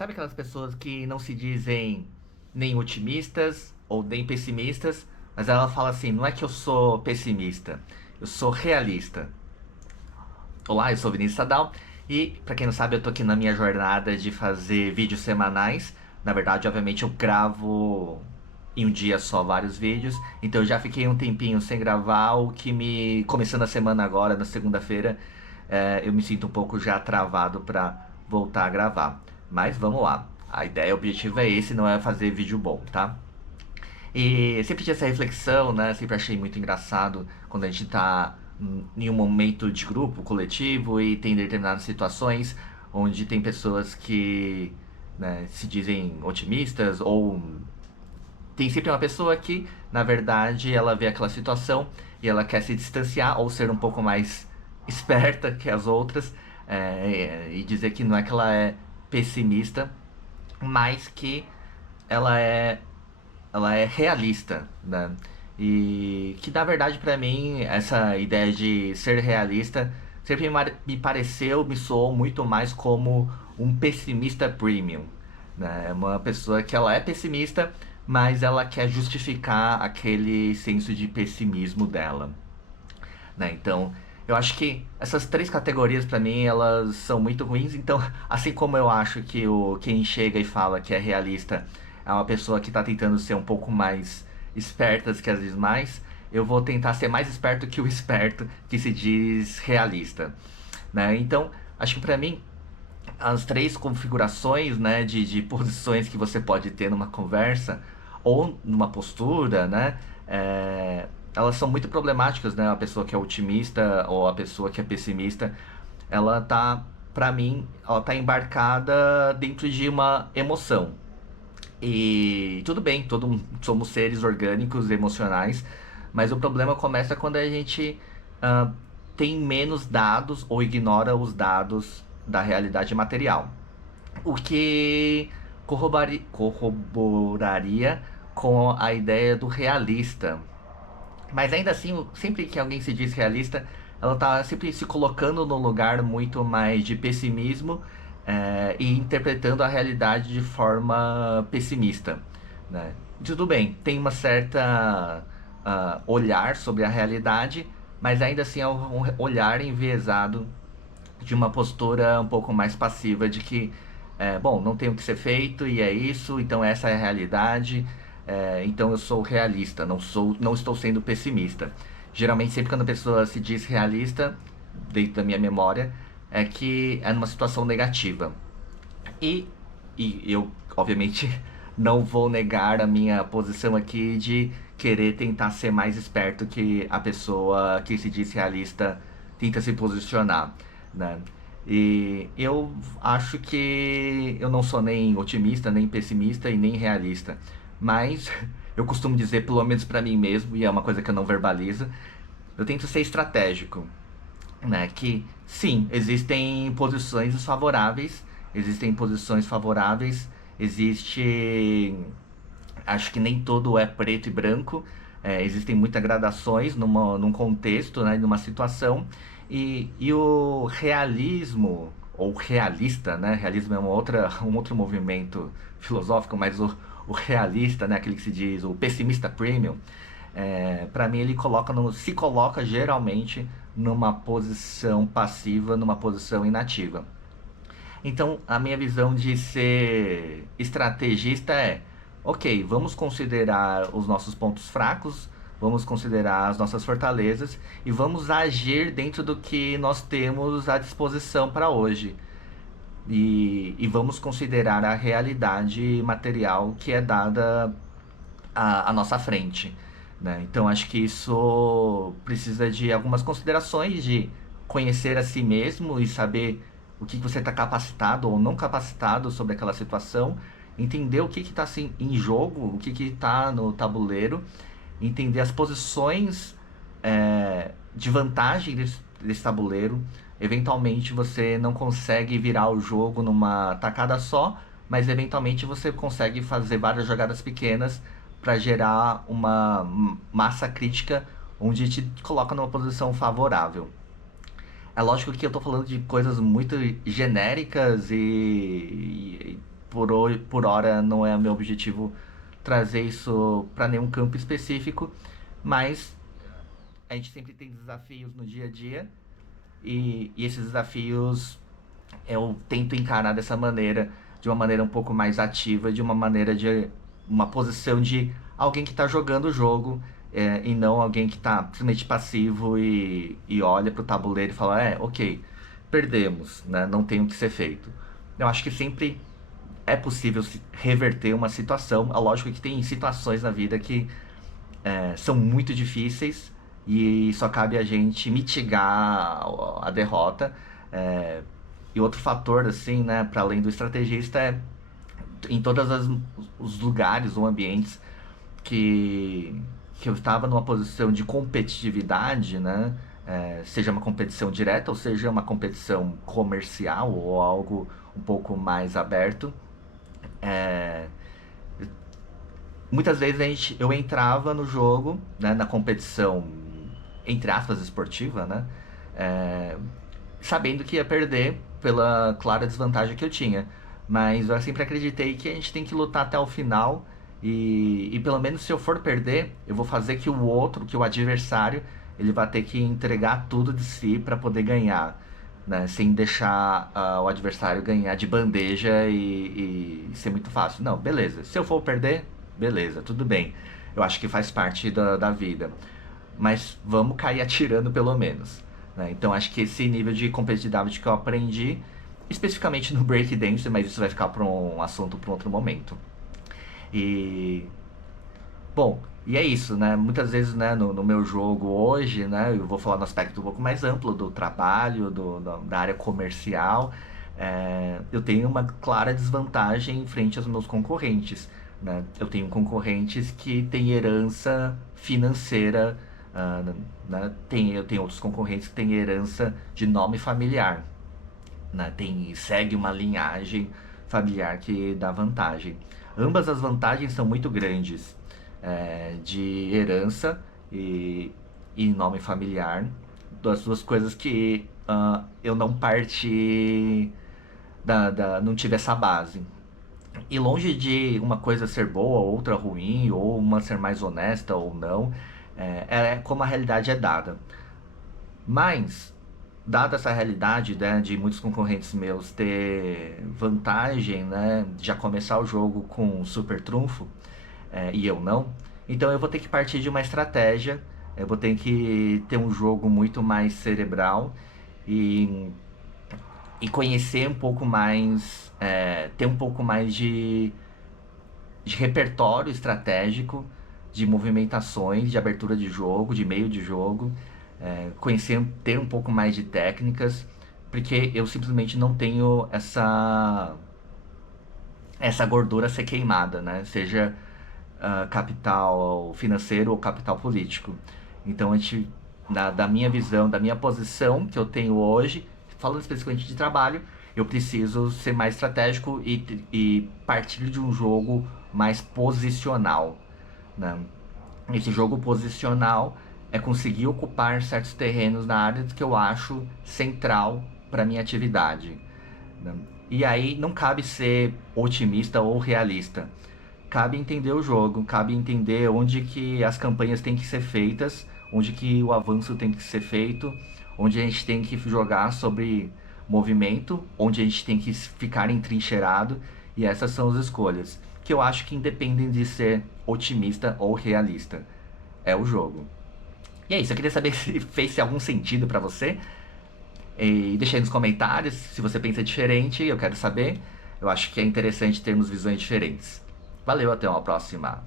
Sabe aquelas pessoas que não se dizem nem otimistas ou nem pessimistas, mas ela fala assim: não é que eu sou pessimista, eu sou realista. Olá, eu sou Vinícius Sadal e, pra quem não sabe, eu tô aqui na minha jornada de fazer vídeos semanais. Na verdade, obviamente, eu gravo em um dia só vários vídeos, então eu já fiquei um tempinho sem gravar, o que me. Começando a semana agora, na segunda-feira, eu me sinto um pouco já travado pra voltar a gravar. Mas vamos lá. A ideia, o objetivo é esse, não é fazer vídeo bom, tá? E sempre tinha essa reflexão, né? Sempre achei muito engraçado quando a gente tá em um momento de grupo, coletivo, e tem determinadas situações onde tem pessoas que, né, se dizem otimistas, ou tem sempre uma pessoa que, na verdade, ela vê aquela situação e ela quer se distanciar ou ser um pouco mais esperta que as outras, e dizer que não é que ela é pessimista, mas que ela é ela é realista, né? E que na verdade para mim essa ideia de ser realista sempre me pareceu, me soou muito mais como um pessimista premium, né? É uma pessoa que ela é pessimista, mas ela quer justificar aquele senso de pessimismo dela, né? Então, eu acho que essas três categorias para mim elas são muito ruins. Então, assim como eu acho que o quem chega e fala que é realista é uma pessoa que está tentando ser um pouco mais esperta que as demais, eu vou tentar ser mais esperto que o esperto que se diz realista, né? Então, acho que para mim as três configurações, né, de posições que você pode ter numa conversa ou numa postura, né, elas são muito problemáticas, né? A pessoa que é otimista ou a pessoa que é pessimista, ela tá, pra mim, ela tá embarcada dentro de uma emoção. E tudo bem, somos seres orgânicos, emocionais, mas o problema começa quando a gente ah, tem menos dados ou ignora os dados da realidade material. O que corroboraria com a ideia do realista. Mas ainda assim, sempre que alguém se diz realista, ela tá sempre se colocando num lugar muito mais de pessimismo, e interpretando a realidade de forma pessimista, né? Tudo bem, tem uma certa olhar sobre a realidade, mas ainda assim é um olhar enviesado de uma postura um pouco mais passiva de que, bom, não tem o que ser feito e é isso, então essa é a realidade, então eu sou realista, não estou sendo pessimista. Geralmente, sempre quando a pessoa se diz realista, dentro da minha memória, é que é numa situação negativa. E, e eu, obviamente, não vou negar a minha posição aqui de querer tentar ser mais esperto que a pessoa que se diz realista tenta se posicionar, né? E eu acho que eu não sou nem otimista, nem pessimista e nem realista, mas eu costumo dizer, pelo menos para mim mesmo, e é uma coisa que eu não verbalizo, eu tento ser estratégico, né? Que sim, existem posições favoráveis, existe, acho que nem todo é preto e branco, existem muitas gradações num contexto, né, numa situação, e o realismo, ou realista, né? Realismo é um outro movimento filosófico, mas o realista, né, aquele que se diz o pessimista premium, para mim ele se coloca geralmente numa posição passiva, numa posição inativa. Então, a minha visão de ser estrategista é: ok, vamos considerar os nossos pontos fracos, vamos considerar as nossas fortalezas e vamos agir dentro do que nós temos à disposição para hoje. E vamos considerar a realidade material que é dada à nossa frente, né? Então, acho que isso precisa de algumas considerações de conhecer a si mesmo e saber o que você está capacitado ou não capacitado sobre aquela situação, entender o que está assim, em jogo, o que está no tabuleiro, entender as posições de vantagem desse tabuleiro. Eventualmente você não consegue virar o jogo numa tacada só, mas eventualmente você consegue fazer várias jogadas pequenas para gerar uma massa crítica onde te coloca numa posição favorável. É lógico que eu tô falando de coisas muito genéricas por hora não é meu objetivo trazer isso para nenhum campo específico, mas a gente sempre tem desafios no dia a dia e esses desafios eu tento encarar dessa maneira, de uma maneira um pouco mais ativa, de uma maneira de uma posição de alguém que está jogando o jogo e não alguém que está simplesmente passivo e olha para o tabuleiro e fala, ok, perdemos, né? Não tem o que ser feito. Eu acho que sempre é possível reverter uma situação. É lógico que tem situações na vida que são muito difíceis e só cabe a gente mitigar a derrota. É, e outro fator, assim, né, para além do estrategista, é em todos os lugares ou ambientes que, que eu estava numa posição de competitividade, né, seja uma competição direta ou seja uma competição comercial ou algo um pouco mais aberto. É, muitas vezes eu entrava no jogo, né, na competição, entre aspas, esportiva, né, é, sabendo que ia perder pela clara desvantagem que eu tinha. Mas eu sempre acreditei que a gente tem que lutar até o final e pelo menos se eu for perder, eu vou fazer que o outro, que o adversário, ele vai ter que entregar tudo de si para poder ganhar, né? Sem deixar o adversário ganhar de bandeja e ser muito fácil. Não, beleza. Se eu for perder, beleza, tudo bem. Eu acho que faz parte da vida. Mas vamos cair atirando pelo menos, né? Então acho que esse nível de competitividade que eu aprendi, especificamente no breakdance, mas isso vai ficar para um assunto para um outro momento. E bom, e é isso, né? Muitas vezes, né, no meu jogo hoje, né, eu vou falar no aspecto um pouco mais amplo do trabalho, da área comercial, eu tenho uma clara desvantagem em frente aos meus concorrentes, né? Eu tenho concorrentes que têm herança financeira, ah, né? Eu tenho outros concorrentes que têm herança de nome familiar, né? Segue uma linhagem familiar que dá vantagem. Ambas as vantagens são muito grandes, de herança e nome familiar, das duas coisas que eu não parti não tive essa base. E longe de uma coisa ser boa, outra ruim, ou uma ser mais honesta ou não, é como a realidade é dada. Mas, dada essa realidade, né, de muitos concorrentes meus ter vantagem, né, de já começar o jogo com um super trunfo, e eu não, então eu vou ter que partir de uma estratégia, eu vou ter que ter um jogo muito mais cerebral e, e conhecer um pouco mais, ter um pouco mais de repertório estratégico, de movimentações, de abertura de jogo, de meio de jogo, conhecer, ter um pouco mais de técnicas, porque eu simplesmente não tenho essa gordura a ser queimada, né? Seja capital financeiro ou capital político. Então, da minha visão, da minha posição que eu tenho hoje, falando especificamente de trabalho, eu preciso ser mais estratégico e partir de um jogo mais posicional, né? Esse jogo posicional é conseguir ocupar certos terrenos na área que eu acho central para minha atividade, né? E aí não cabe ser otimista ou realista. Cabe entender o jogo, cabe entender onde que as campanhas têm que ser feitas, onde que o avanço tem que ser feito, onde a gente tem que jogar sobre movimento, onde a gente tem que ficar entrincheirado, e essas são as escolhas, que eu acho que independem de ser otimista ou realista. É o jogo. E é isso, eu queria saber se fez algum sentido pra você. E deixa aí nos comentários se você pensa diferente, eu quero saber. Eu acho que é interessante termos visões diferentes. Valeu, até uma próxima.